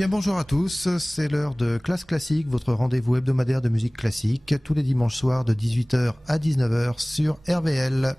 bien bonjour à tous, c'est l'heure de Classe Classique, votre rendez-vous hebdomadaire de musique classique, tous les dimanches soirs de 18h à 19h sur RVL.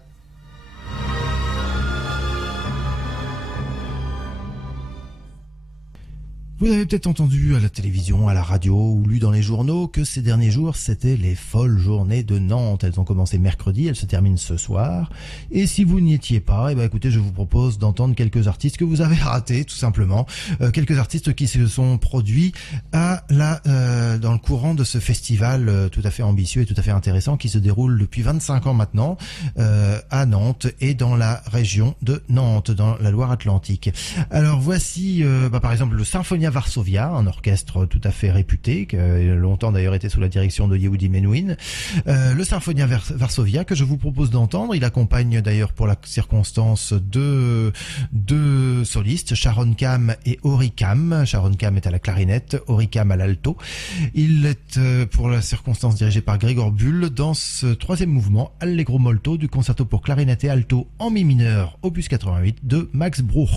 Vous avez peut-être entendu à la télévision, à la radio ou lu dans les journaux que ces derniers jours, c'était les folles journées de Nantes. Elles ont commencé mercredi, elles se terminent ce soir. Et si vous n'y étiez pas, écoutez, je vous propose d'entendre quelques artistes que vous avez ratés, tout simplement. Quelques artistes qui se sont produits dans le courant de ce festival tout à fait ambitieux et tout à fait intéressant qui se déroule depuis 25 ans maintenant à Nantes et dans la région de Nantes, dans la Loire-Atlantique. Alors voici par exemple le Symphonia Varsovia, un orchestre tout à fait réputé, qui a longtemps d'ailleurs été sous la direction de Yehudi Menuhin. Le Symphonia Varsovia que je vous propose d'entendre, il accompagne d'ailleurs pour la circonstance deux solistes, Sharon Kam et Ori Kam. Sharon Kam est à la clarinette, Ori Kam à l'alto. Il est pour la circonstance dirigé par Gregor Bull dans ce troisième mouvement, Allegro molto du concerto pour clarinette et alto en mi mineur, opus 88 de Max Bruch.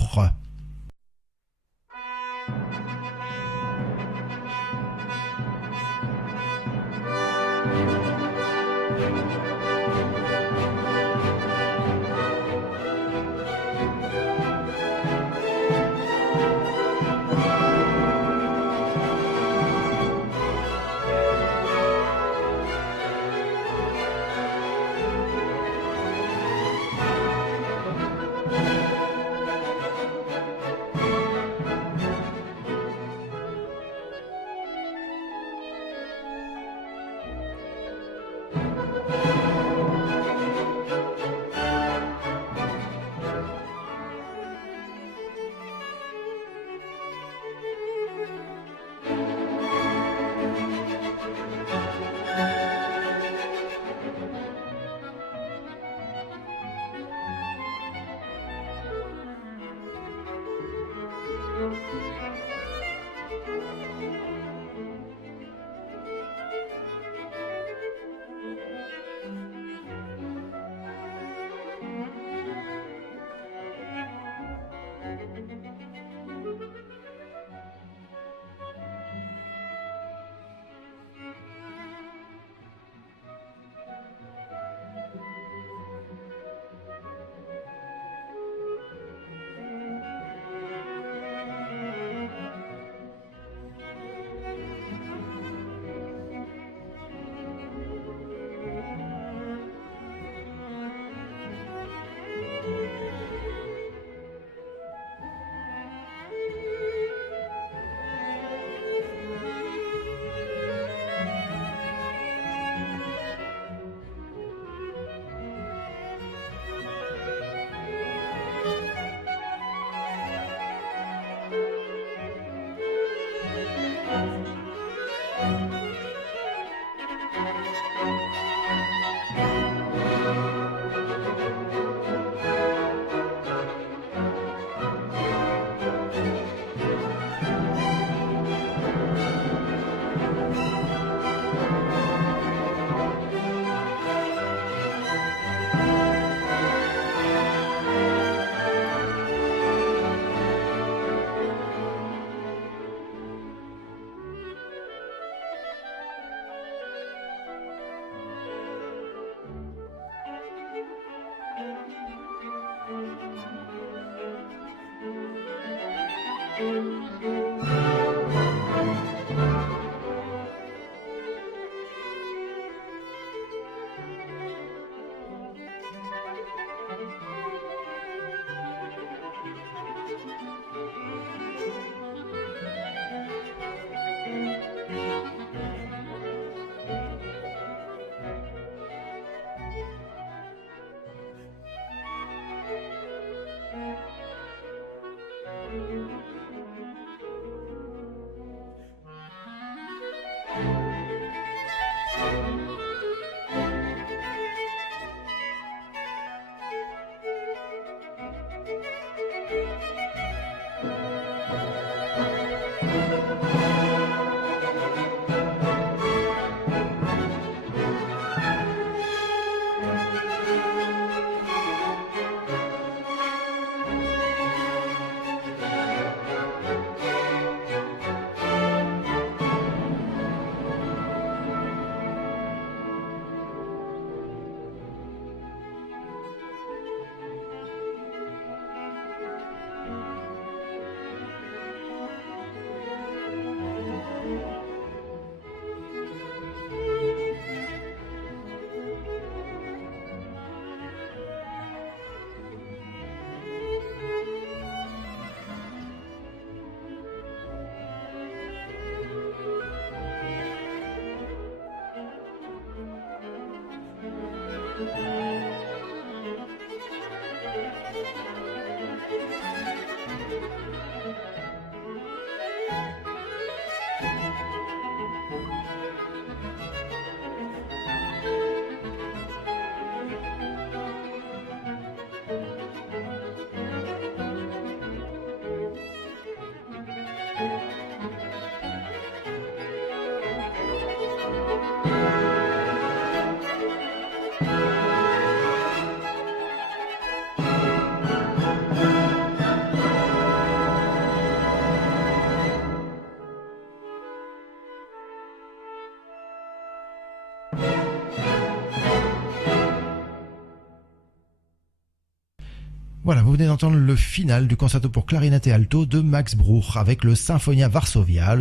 Voilà, vous venez d'entendre le final du concerto pour clarinette et alto de Max Bruch avec le Symphonia Varsovia,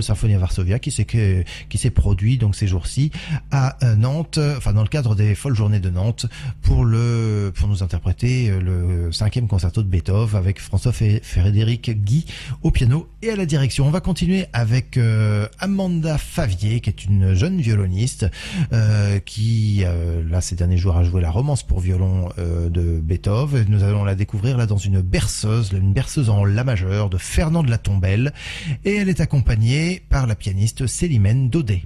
qui s'est produit donc ces jours-ci à Nantes, enfin dans le cadre des folles journées de Nantes pour nous interpréter le 5e concerto de Beethoven avec Frédéric Guy au piano et à la direction. On va continuer avec Amanda Favier, qui est une jeune violoniste qui là ces derniers jours a joué la romance pour violon de Beethoven. Nous allons la découvrir là dans une berceuse en la majeur de Fernand de la Tombelle, et elle est accompagnée par la pianiste Célimène Daudet.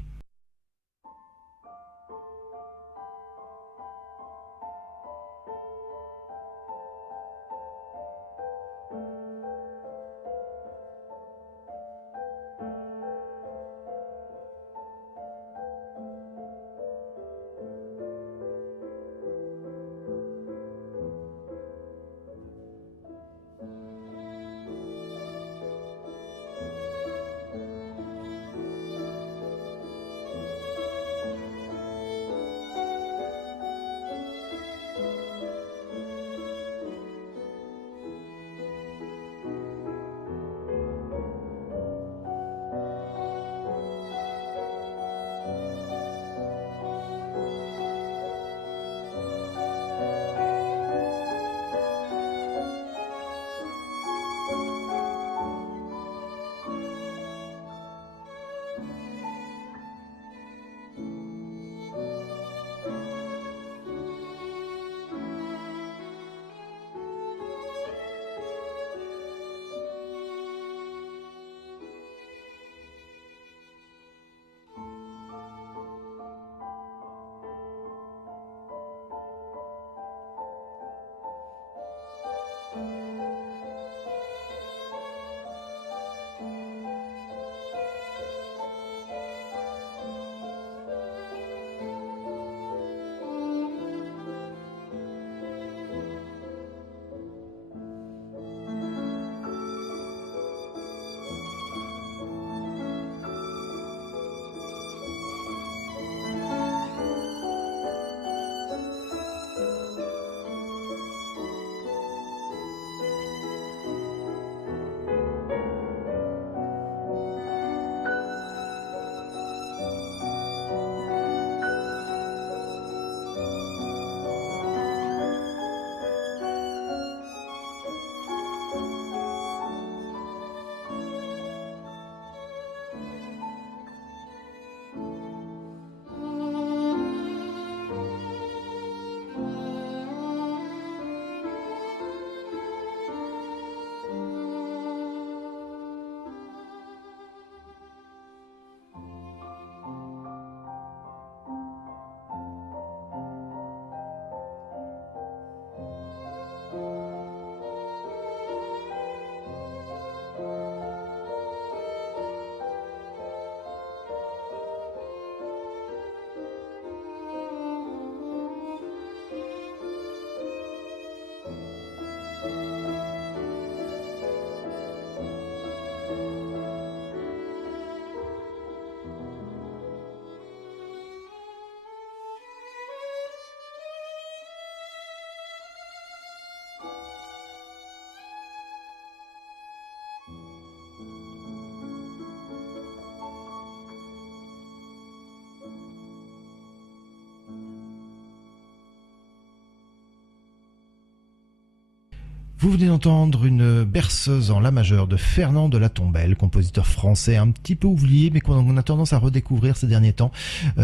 Vous venez d'entendre une berceuse en la majeure de Fernand de la Tombelle, compositeur français un petit peu oublié, mais qu'on a tendance à redécouvrir ces derniers temps,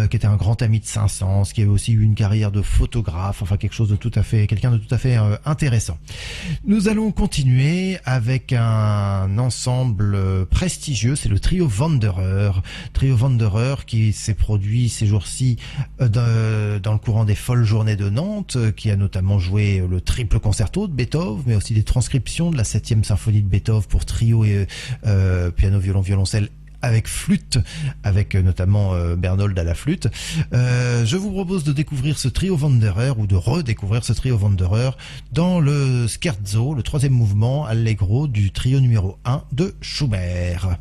qui était un grand ami de Saint-Saëns, qui avait aussi eu une carrière de photographe, enfin quelqu'un de tout à fait intéressant. Nous allons continuer avec un ensemble prestigieux, c'est le trio Wanderer. Trio Wanderer qui s'est produit ces jours-ci dans le courant des folles journées de Nantes, qui a notamment joué le triple concerto de Beethoven, mais aussi des transcriptions de la 7e symphonie de Beethoven pour trio et piano, violon, violoncelle avec flûte, avec notamment Bernold à la flûte. Je vous propose de découvrir ce trio Wanderer, ou de redécouvrir ce trio Wanderer dans le scherzo, le 3e mouvement allegro du trio numéro 1 de Schubert.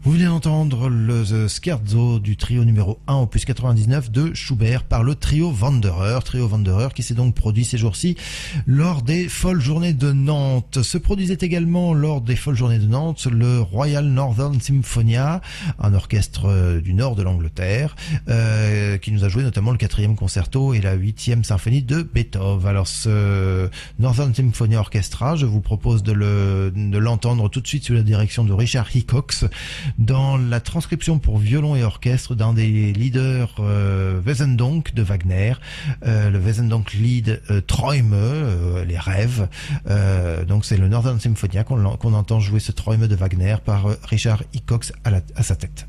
Vous venez d'entendre le Scherzo du trio numéro 1 opus 99 de Schubert par le trio Wanderer qui s'est donc produit ces jours-ci lors des Folles Journées de Nantes. Se produisait également lors des Folles Journées de Nantes le Royal Northern Symphonia, un orchestre du nord de l'Angleterre, qui nous a joué notamment le 4e concerto et la 8e symphonie de Beethoven. Alors ce Northern Symphonia Orchestra, je vous propose de l'entendre tout de suite sous la direction de Richard Hickox, dans la transcription pour violon et orchestre d'un des leaders Wesendonck de Wagner, le Wesendonck Lied Träume, les rêves. Donc c'est le Northern Symphonia qu'on entend jouer ce Träume de Wagner par Richard Hickox à sa tête.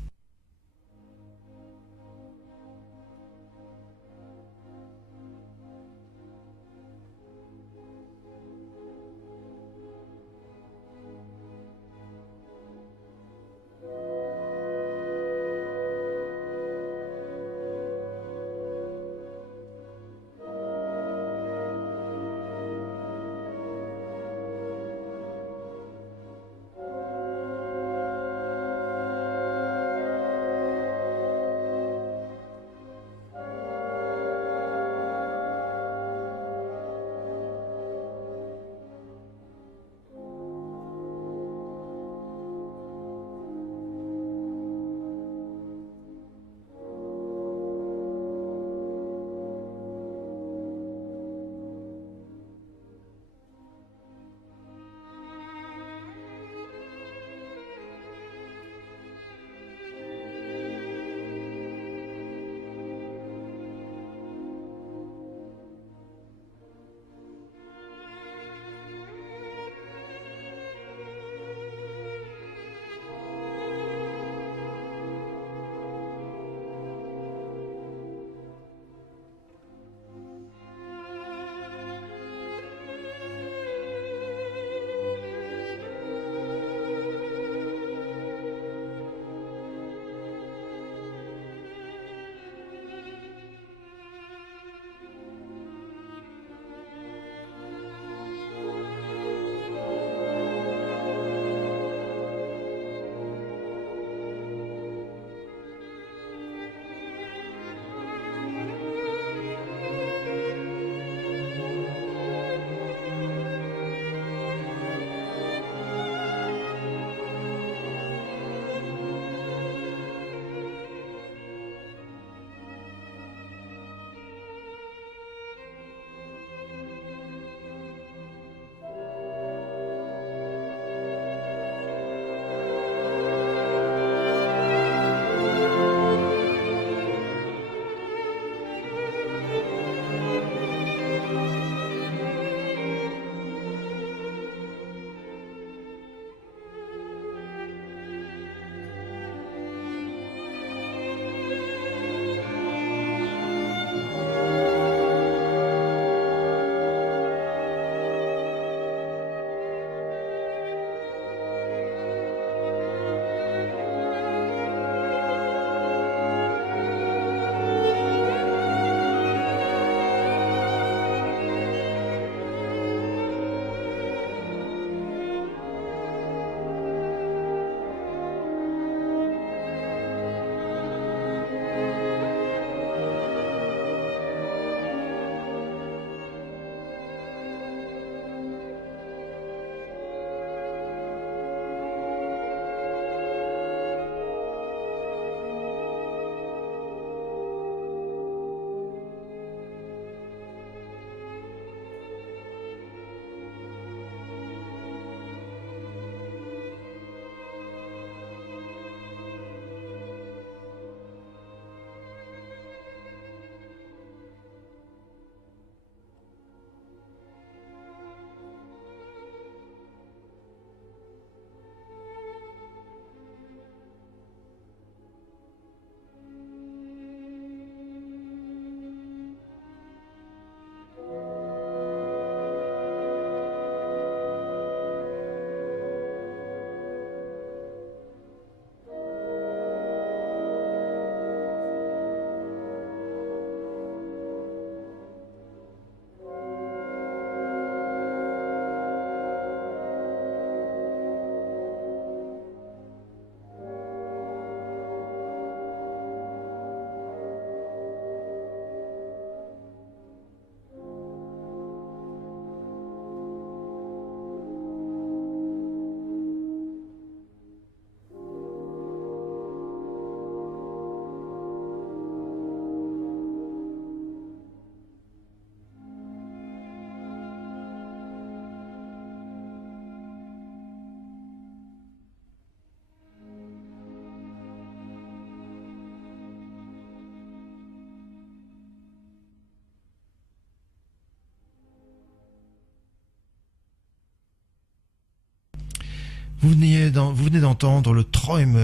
Vous venez d'entendre le Träume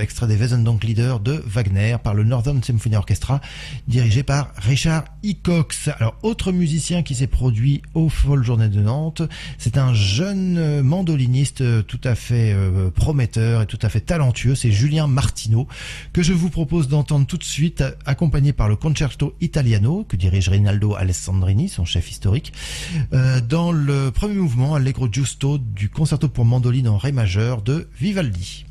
extrait des Wesendonck-Lieder de Wagner par le Northern Symphony Orchestra, dirigé par Richard Hickox. Alors, autre musicien qui s'est produit aux Folles Journées de Nantes, c'est un jeune mandoliniste tout à fait prometteur et tout à fait talentueux, c'est Julien Martineau, que je vous propose d'entendre tout de suite, accompagné par le Concerto Italiano, que dirige Rinaldo Alessandrini, son chef historique, dans le premier mouvement, Allegro Giusto, du concerto pour mandoline en ré majeur de Vivaldi.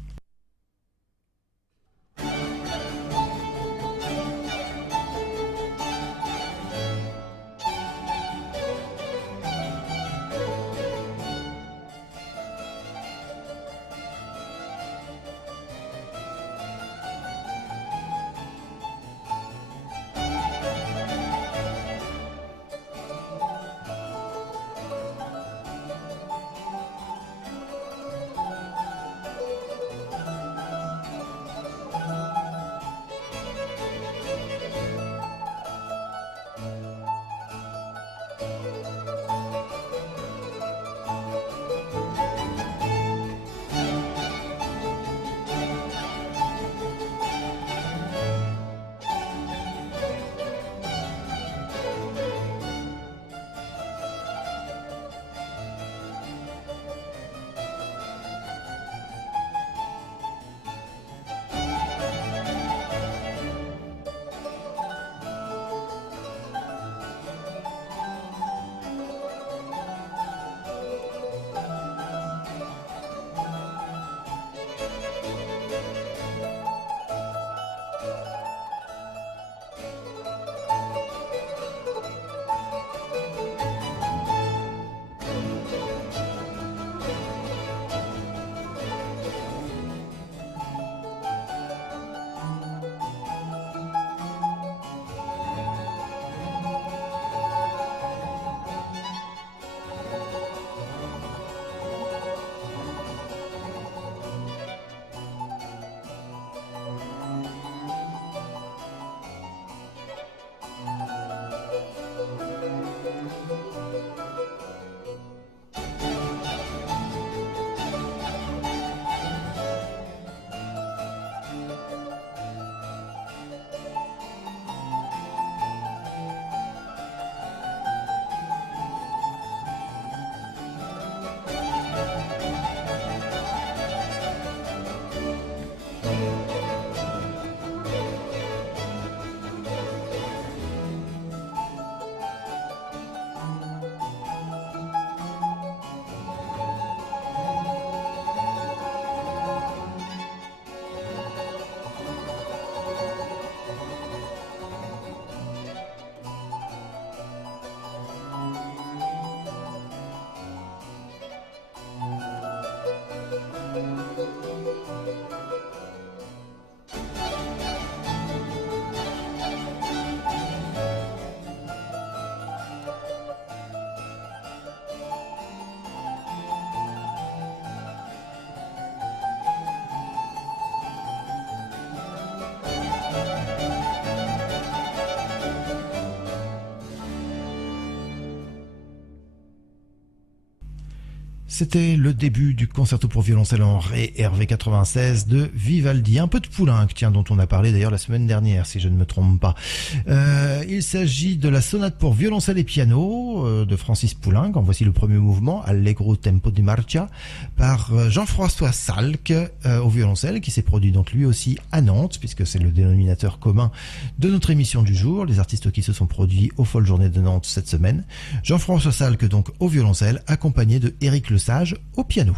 C'était le début du concerto pour violoncelle en ré RV 96 de Vivaldi. Un peu de Poulenc, tiens, dont on a parlé d'ailleurs la semaine dernière, si je ne me trompe pas. Il s'agit de la sonate pour violoncelle et piano de Francis Poulenc. En voici le premier mouvement, Allegro tempo di marcia, par Jean-François Salk au violoncelle, qui s'est produit donc lui aussi à Nantes, puisque c'est le dénominateur commun de notre émission du jour, les artistes qui se sont produits aux Folles Journées de Nantes cette semaine. Jean-François Salk donc au violoncelle, accompagné de Éric Le Sage au piano.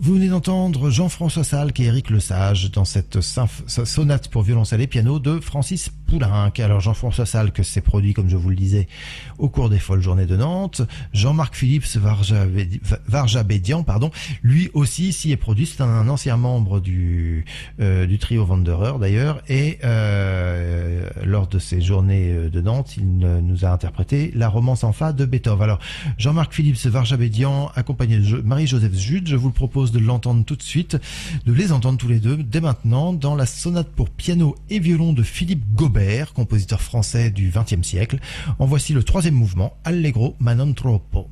Vous venez d'entendre Jean-François Salk et Éric Lesage dans cette sonate pour violoncelle et piano de Francis Poulenc. Alors Jean-François Salk s'est produit, comme je vous le disais, au cours des Folles Journées de Nantes. Jean-Marc Philips Varjabédian, lui aussi s'y est produit. C'est un ancien membre du trio Wanderer d'ailleurs. Et lors de ces Journées de Nantes, il nous a interprété la romance en fa de Beethoven. Alors Jean-Marc Philips Varjabédian, accompagné de Marie-Joseph Jude, je vous le propose de l'entendre tout de suite, de les entendre tous les deux dès maintenant dans la sonate pour piano et violon de Philippe Gaubert, compositeur français du XXe siècle. En voici le troisième mouvement, Allegro ma non troppo.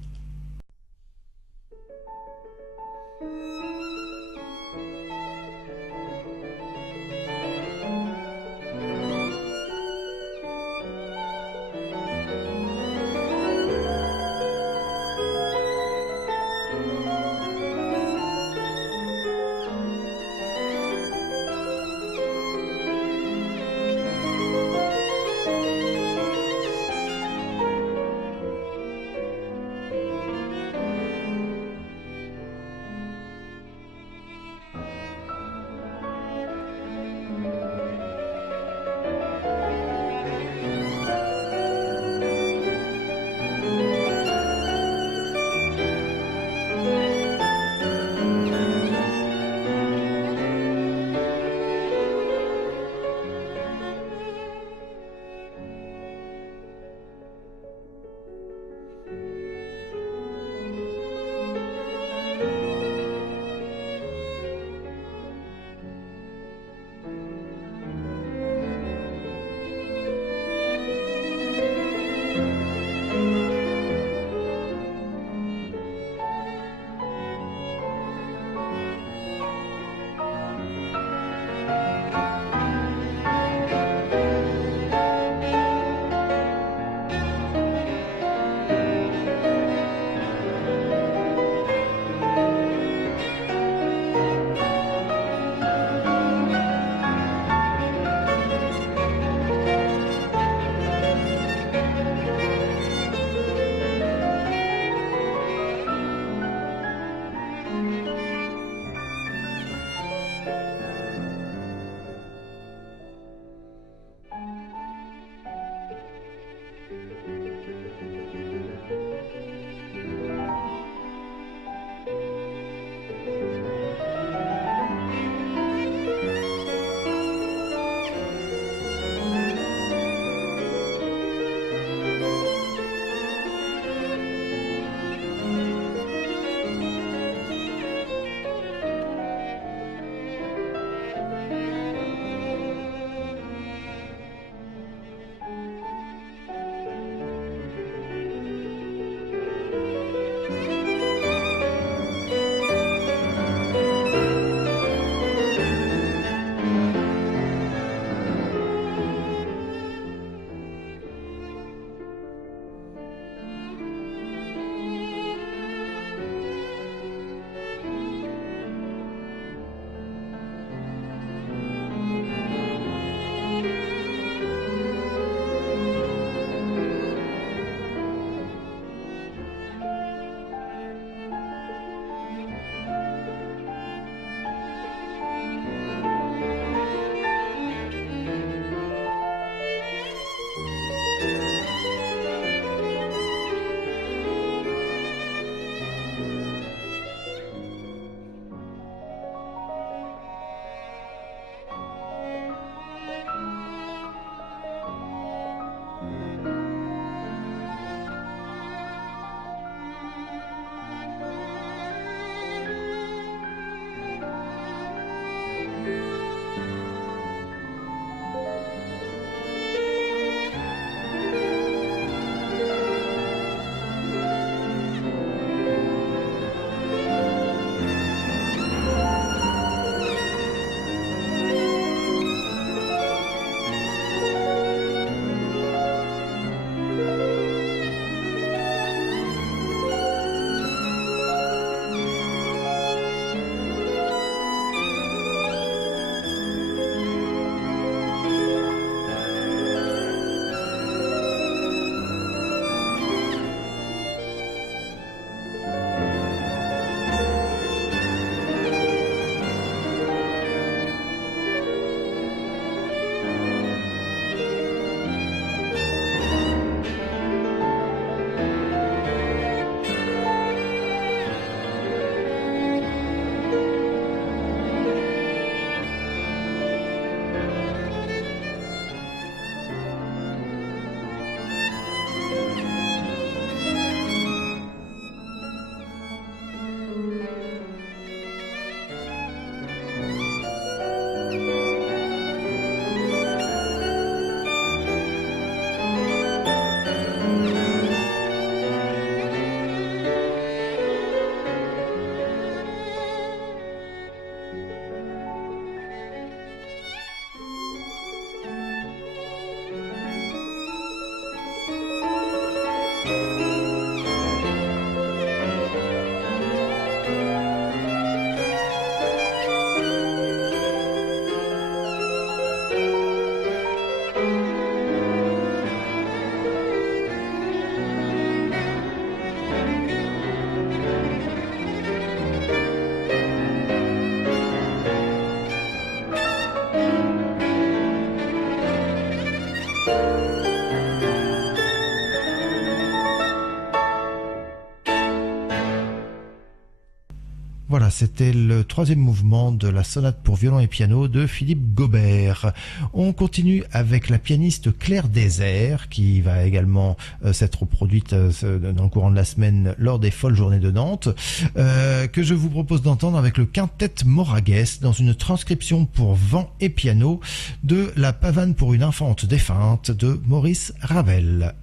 c'était le troisième mouvement de la sonate pour violon et piano de Philippe Gobert. On continue avec la pianiste Claire Désert, qui va également s'être produite dans le courant de la semaine lors des Folles Journées de Nantes, que je vous propose d'entendre avec le quintet Moragues dans une transcription pour vent et piano de La pavane pour une infante défunte de Maurice Ravel.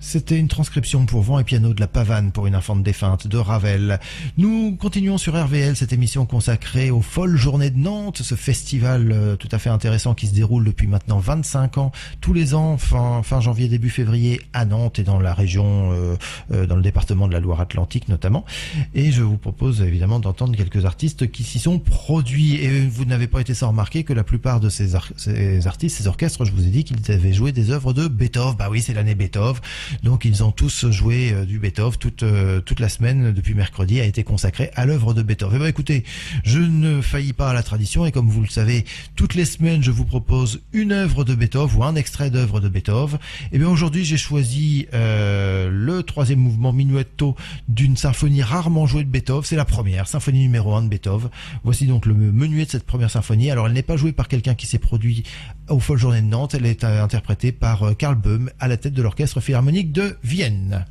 C'était une transcription pour vent et piano de la pavane pour une infante défunte de Ravel. Nous continuons sur RVL cette émission consacrée aux folles journées de Nantes, ce festival tout à fait intéressant qui se déroule depuis maintenant 25 ans, tous les ans, fin janvier, début février, à Nantes et dans la région, dans le département de la Loire-Atlantique notamment. Et je vous propose évidemment d'entendre quelques artistes qui s'y sont produits. Et vous n'avez pas été sans remarquer que la plupart de ces artistes, ces orchestres, je vous ai dit qu'ils avaient joué des œuvres de Beethoven. Bah oui, c'est l'année Beethoven. Donc ils ont tous joué du Beethoven, toute la semaine depuis mercredi a été consacrée à l'œuvre de Beethoven. Eh ben écoutez, je ne faillis pas à la tradition et comme vous le savez, toutes les semaines je vous propose une œuvre de Beethoven ou un extrait d'œuvre de Beethoven. Et bien aujourd'hui j'ai choisi le troisième mouvement minuetto d'une symphonie rarement jouée de Beethoven. C'est la première, symphonie numéro 1 de Beethoven. Voici donc le menuet de cette première symphonie. Alors elle n'est pas jouée par quelqu'un qui s'est produit aux Folles Journées de Nantes, elle est interprétée par Karl Böhm à la tête de l'Orchestre Philharmonique de Vienne.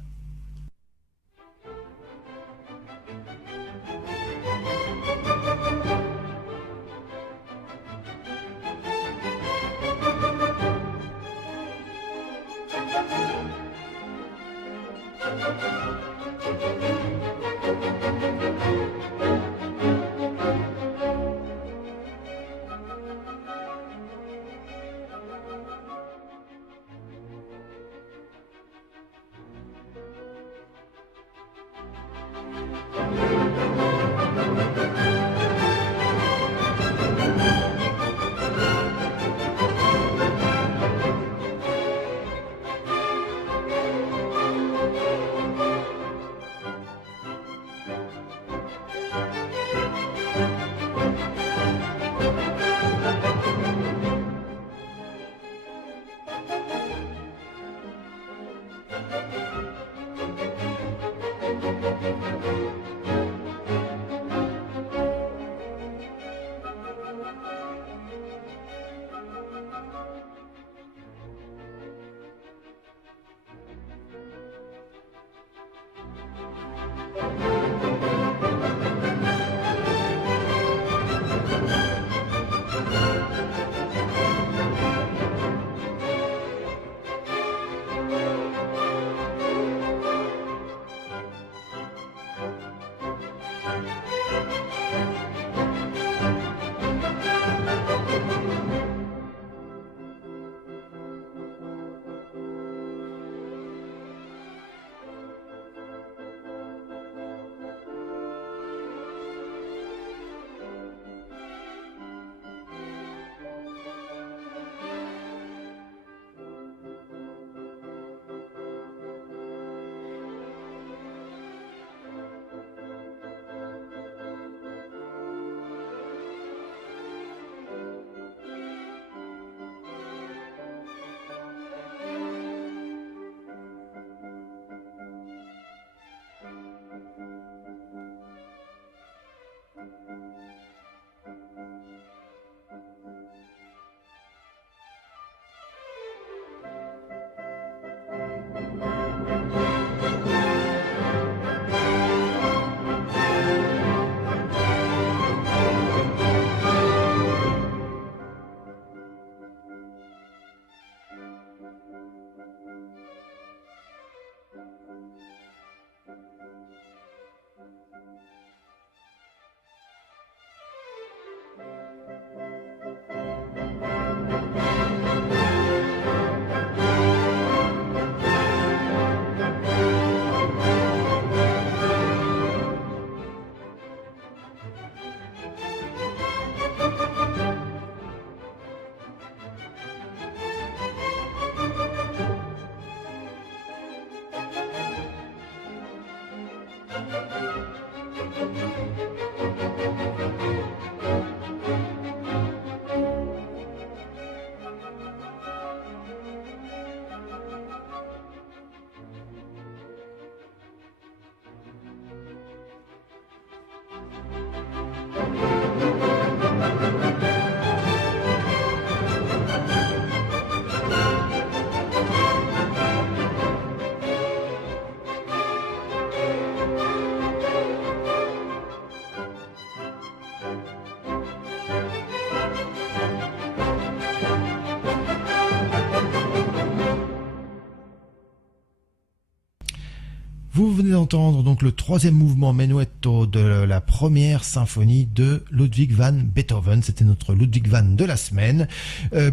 Vous venez d'entendre donc le troisième mouvement menuetto de la première symphonie de Ludwig van Beethoven. C'était notre Ludwig van de la semaine,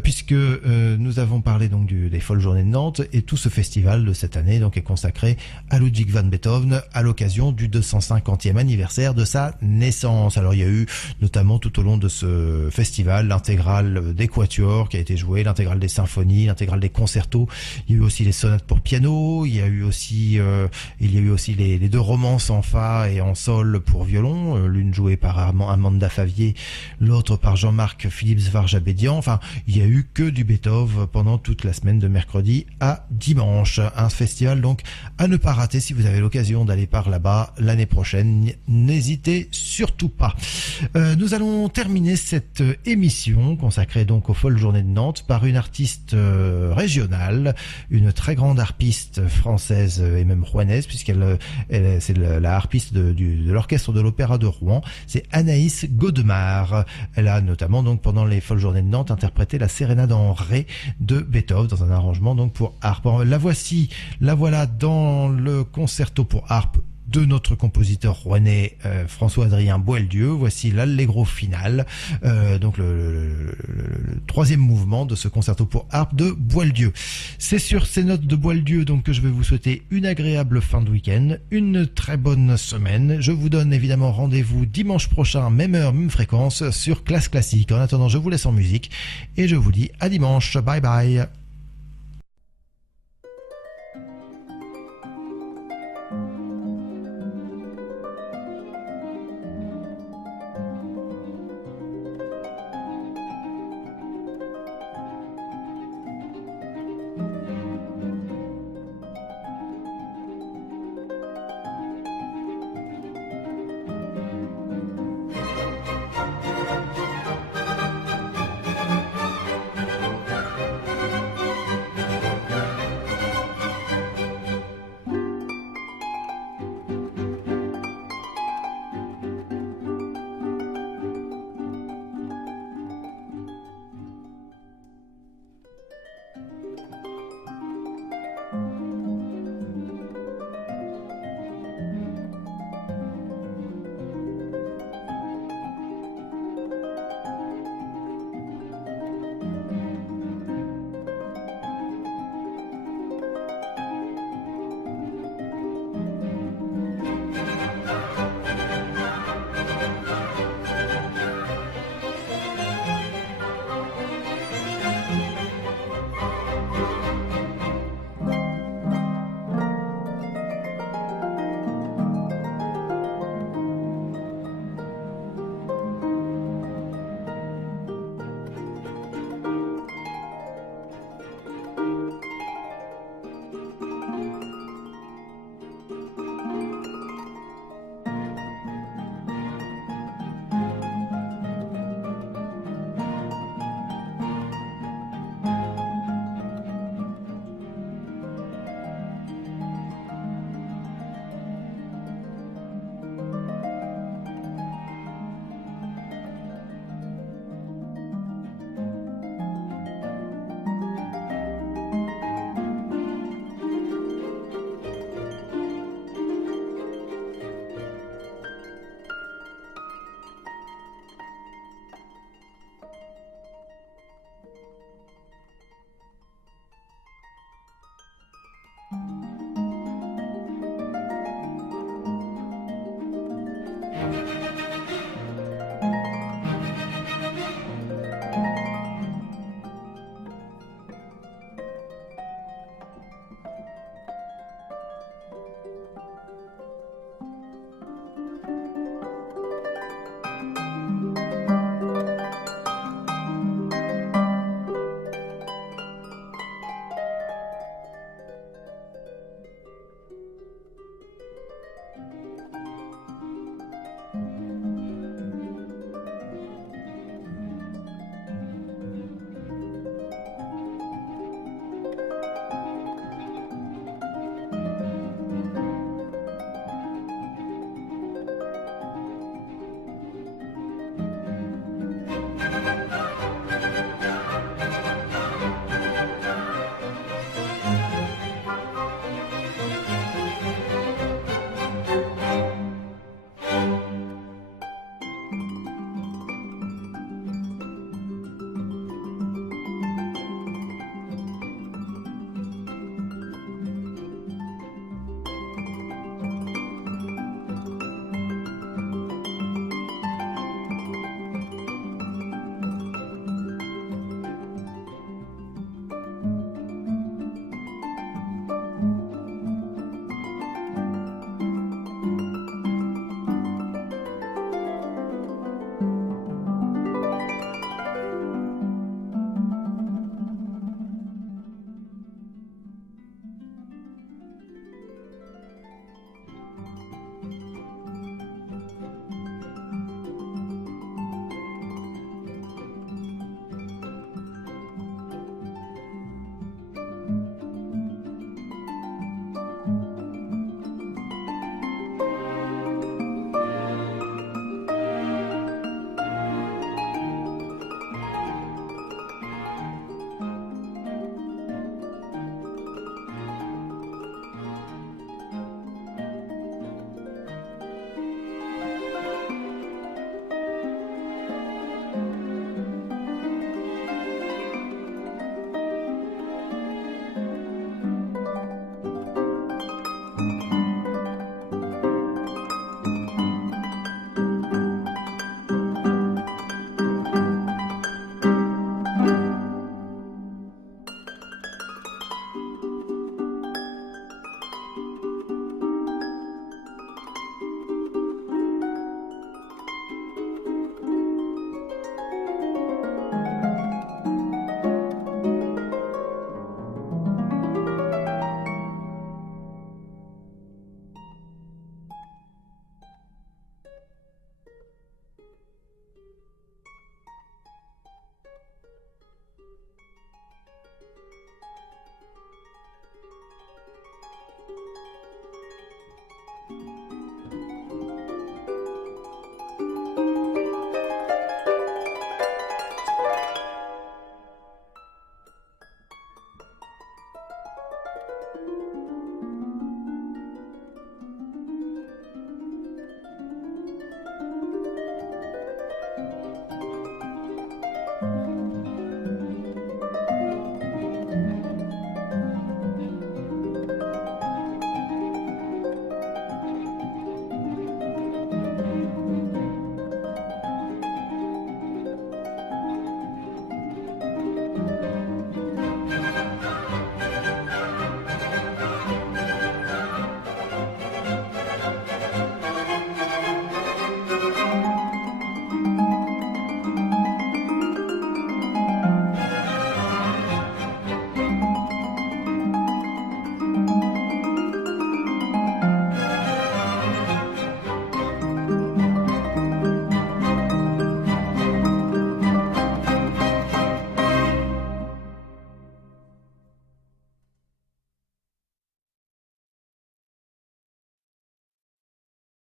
puisque nous avons parlé donc des Folles Journées de Nantes, et tout ce festival de cette année donc est consacré à Ludwig van Beethoven à l'occasion du 250e anniversaire de sa naissance. Alors il y a eu notamment tout au long de ce festival l'intégrale des quatuors qui a été jouée, l'intégrale des symphonies, l'intégrale des concertos. Il y a eu aussi les sonates pour piano, il y a eu aussi les deux romances en fa et en sol pour violon, l'une jouée par Amanda Favier, l'autre par Jean-Marc Philippe Svarjabedian. Enfin, il y a eu que du Beethoven pendant toute la semaine de mercredi à dimanche. Un festival donc à ne pas rater si vous avez l'occasion d'aller par là-bas l'année prochaine. N'hésitez surtout pas. Nous allons terminer cette émission consacrée donc aux Folles Journées de Nantes par une artiste régionale, une très grande harpiste française et même rouennaise, puisqu'elle c'est la harpiste de l'orchestre de l'Opéra de Rouen. C'est Anaïs Godemar. Elle a notamment donc pendant les Folles Journées de Nantes interprété la sérénade en ré de Beethoven dans un arrangement donc pour harpe. La voilà dans le concerto pour harpe de notre compositeur rouennais François-Adrien Boieldieu. Voici l'allegro final, donc le troisième mouvement de ce concerto pour harpe de Boieldieu. C'est sur ces notes de Boieldieu donc que je vais vous souhaiter une agréable fin de week-end, une très bonne semaine. Je vous donne évidemment rendez-vous dimanche prochain, même heure, même fréquence, sur Classe Classique. En attendant, je vous laisse en musique et je vous dis à dimanche. Bye bye.